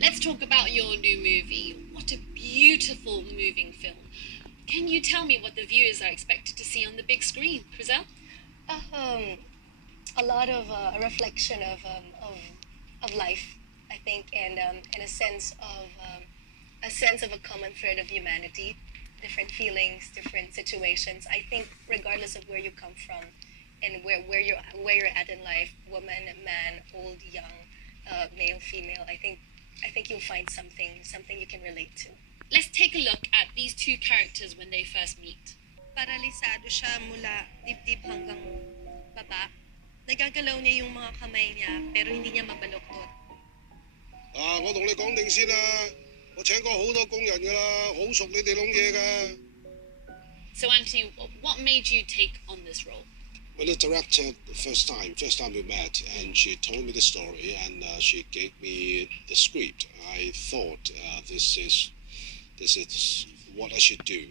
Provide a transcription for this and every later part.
Let's talk about your new movie. What a beautiful, moving film. Can you tell me what the viewers are expected to see on the big screen, Chriselle? Um, a lot of a reflection of life, I think, and a sense of a common thread of humanity, different feelings, different situations. I think regardless of where you come from, and where you're at in life, woman, man, old, young, male, female. I think you'll find something you can relate to. Let's take a look at these two characters when they first meet. Paralisado siya mula dibdib hanggang baba. Nagagalaw niya yung mga kamay niya, pero hindi niya mabaluktot. 我同你講定先啦，我請過好多工人㗎啦，好熟你哋窿嘢㗎。So, Anthony, what made you take on this role? When the director, the first time we met, and she told me the story, and she gave me the script, I thought this is what I should do.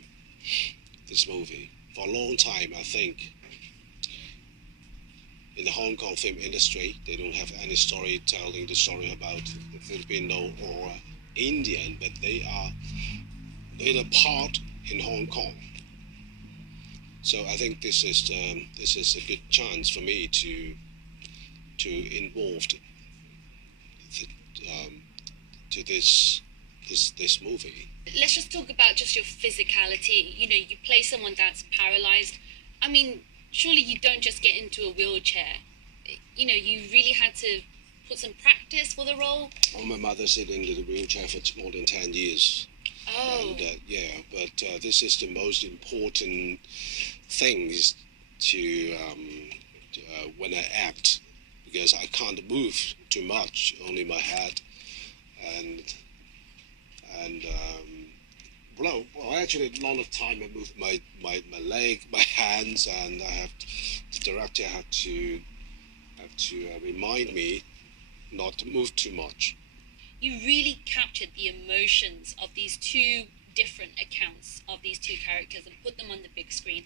This movie for a long time, I think. In the Hong Kong film industry, they don't have any story telling the story about the Filipino or Indian, but they are a part in Hong Kong. So I think this is a good chance for me to involve to this movie. Let's just talk about just your physicality. You know, you play someone that's paralyzed. I mean, surely you don't just get into a wheelchair. You know, you really had to put some practice for the role. Well, my mother sat in the wheelchair for more than 10 years. Oh. And, but this is the most important thing is to when I act, because I can't move too much, only my head, and well, actually a lot of time I moved my leg, my hands, and the director had to remind me not to move too much. You really captured the emotions of these two different accounts of these two characters and put them on the big screen.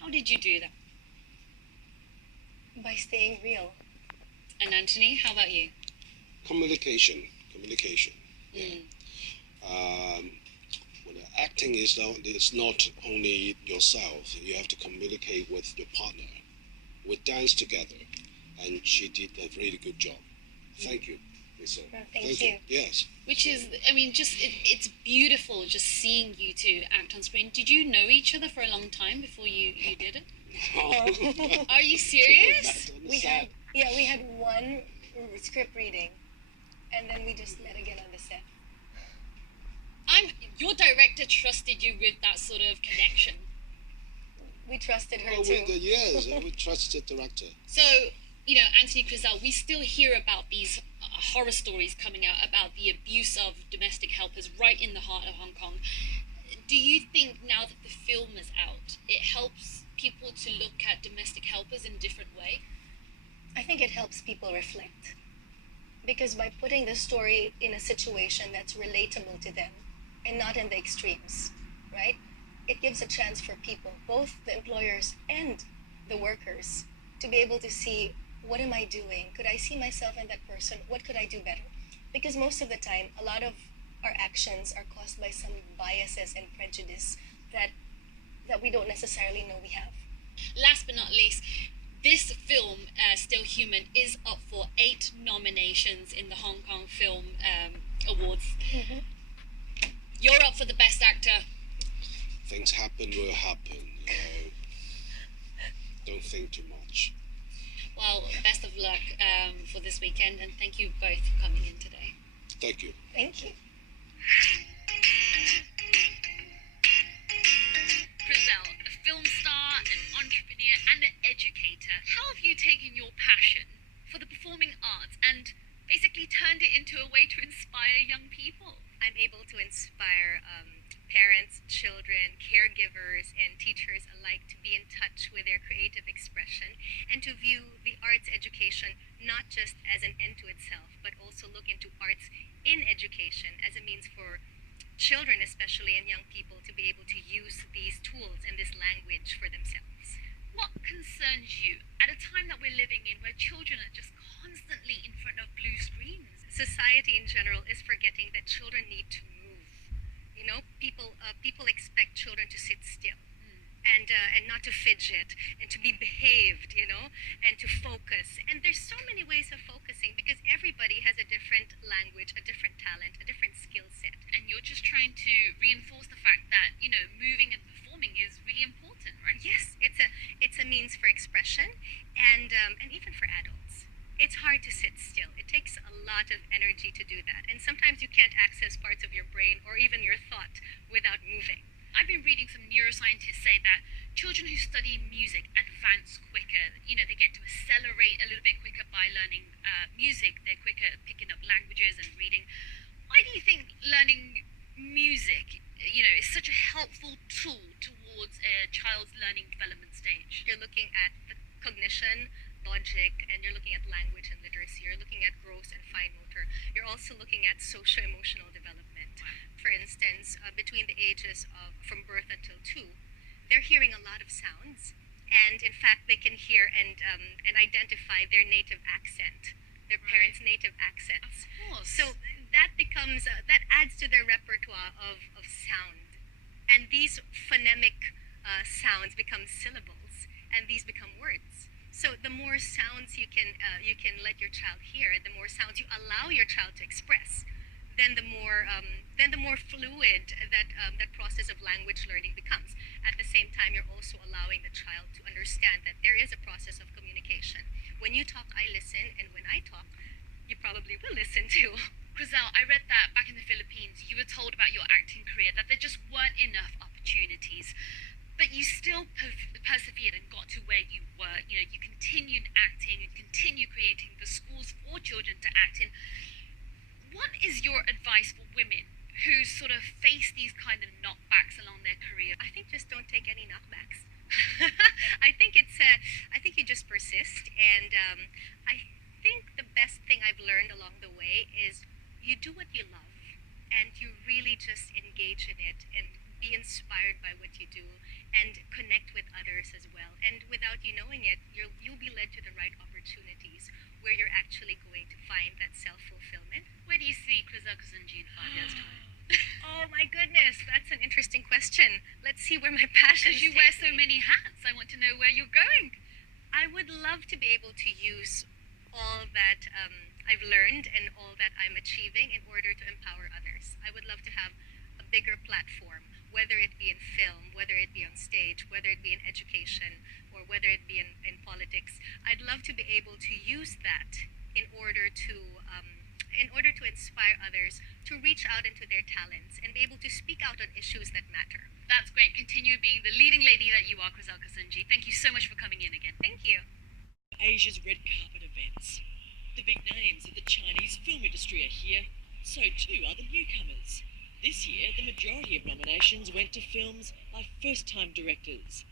How did you do that? By staying real. And Anthony, how about you? Communication. Mm. When acting is it's not only yourself. You have to communicate with your partner. We danced together, and she did a really good job. Thank you, Lisa. Thank you. Yes. Which is, I mean, it's beautiful just seeing you two act on screen. Did you know each other for a long time before you did it? Are you serious? We had one script reading, and then we just met again on the set. Your director trusted you with that sort of connection. We trusted her too. Yes, we trusted the director. So, you know, Anthony Chriselle, we still hear about these horror stories coming out about the abuse of domestic helpers right in the heart of Hong Kong. Do you think now that the film is out, it helps people to look at domestic helpers in a different way? I think it helps people reflect. Because by putting the story in a situation that's relatable to them and not in the extremes, right? It gives a chance for people, both the employers and the workers, to be able to see, what am I doing? Could I see myself in that person? What could I do better? Because most of the time, a lot of our actions are caused by some biases and prejudice that we don't necessarily know we have. Last but not least, this film, Still Human, is up for 8 nominations in the Hong Kong Film Awards. Mm-hmm. You're up for the Best Actor. Things happen will happen. You know. Don't think too much. Well, best of luck for this weekend, and thank you both for coming in today. Thank you. Thank you. Chriselle, a film star, an entrepreneur, and an educator. How have you taken your passion for the performing arts and basically turned it into a way to inspire young people? I'm able to inspire parents, children, caregivers, and teachers alike to be in touch with their creative expression and to view the arts education not just as an end to itself, but also look into arts in education as a means for children especially and young people to be able to use these tools and this language for themselves. What concerns you at a time that we're living in where children are just constantly in front of blue screens? Society society in general is forgetting that children need to move. You know, people expect children to sit still and not to fidget and to be behaved, you know, and to focus. And there's so many ways of focusing because everybody has a different language, a different talent, a different skill set. And you're just trying to reinforce the fact that, you know, moving and performing is really important, right? Yes, it's a means for expression and even for adults. It's hard to sit still. It takes a lot of energy to do that. And sometimes you can't access parts of your brain or even your thought without moving. I've been reading some neuroscientists say that children who study music advance quicker. You know, they get to accelerate a little bit quicker by learning music. They're quicker at picking up languages and reading. Why do you think learning music, you know, is such a helpful tool towards a child's learning development stage? You're looking at the cognition, logic, and you're looking at language and literacy. You're looking at gross and fine motor. You're also looking at socio-emotional development. For instance, between the ages of from birth until 2, they're hearing a lot of sounds, and in fact, they can hear and identify their native accent, their parents' native accents. Of course. So that becomes that adds to their repertoire of sound, and these phonemic sounds become syllables, and these become words. So the more sounds you can let your child hear, the more sounds you allow your child to express, then the more fluid that process of language learning becomes. At the same time, you're also allowing the child to understand that there is a process of communication. When you talk, I listen, and when I talk, you probably will listen too. Grizel, I read that back in the Philippines, you were told about your acting career that there just weren't enough opportunities, but you still persevered and got to where you were. You know, you continued acting and continue creating the schools for children to act in. What is your advice for women who sort of face these kind of knockbacks along their career? I think just don't take any knockbacks. I think you just persist, and I think the best thing I've learned along the way is you do what you love, and you really just engage in it and be inspired by what you do and connect with others as well. And without you knowing it, you'll be led to the right opportunities where you're actually going to find that self-fulfillment. Where do you see Grizel Kazunji in 5 years' time? Oh my goodness, that's an interesting question. Let's see where my passion is. Because you wear so many hats, I want to know where you're going. I would love to be able to use all that I've learned and all that I'm achieving in order to empower others. I would love to have a bigger platform, whether it be in film, whether it be on stage, whether it be in education, or whether it be in politics. I'd love to be able to use that in order to inspire others to reach out into their talents and be able to speak out on issues that matter. That's great. Continue being the leading lady that you are, Grizel Kazunji. Thank you so much for coming in again. Thank you. Asia's red carpet events. The big names of the Chinese film industry are here, so too are the newcomers. This year, the majority of nominations went to films by first-time directors.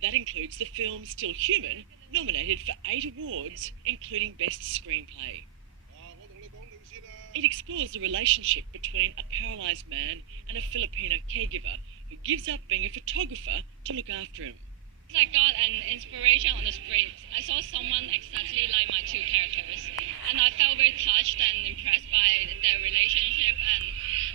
That includes the film Still Human, nominated for 8 awards, including Best Screenplay. It explores the relationship between a paralysed man and a Filipino caregiver who gives up being a photographer to look after him. I got an inspiration on the script. I saw someone exactly like my 2 characters, and I felt very touched and impressed by their relationship, and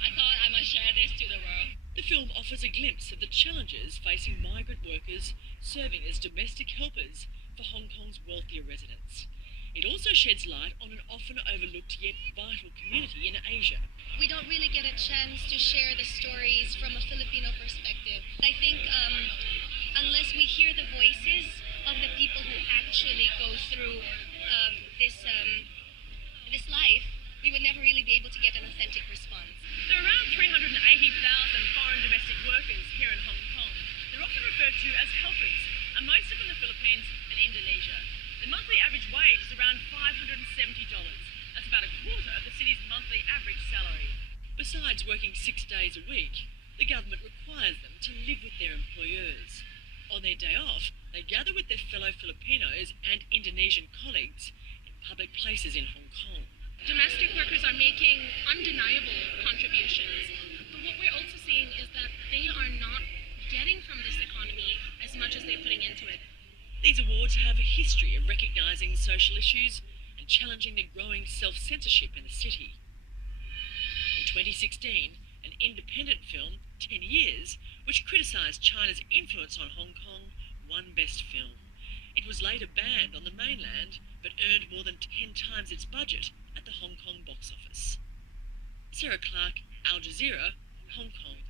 I thought I must share this to the world. The film offers a glimpse of the challenges facing migrant workers serving as domestic helpers for Hong Kong's wealthier residents. It also sheds light on an often overlooked yet vital community in Asia. We don't really get a chance to share the stories from a Filipino perspective. I think unless we hear the voices of the people who actually go through this life, we would never really be able to get an authentic response. There are around 380,000 foreign domestic workers here in Hong Kong. They're often referred to as helpers, and most are from the Philippines and Indonesia. The monthly average wage is around $570. That's about a quarter of the city's monthly average salary. Besides working 6 days a week, the government requires them to live with their employers. On their day off, they gather with their fellow Filipinos and Indonesian colleagues in public places in Hong Kong. Domestic workers are making undeniable contributions, but what we're also seeing is that they are not getting from this economy as much as they're putting into it. These awards have a history of recognising social issues and and challenging the growing self-censorship in the city. In 2016, an independent film, 10 Years, which criticised China's influence on Hong Kong, won Best Film. It was later banned on the mainland, but earned more than 10 times its budget at the Hong Kong box office. Sarah Clark, Al Jazeera, Hong Kong.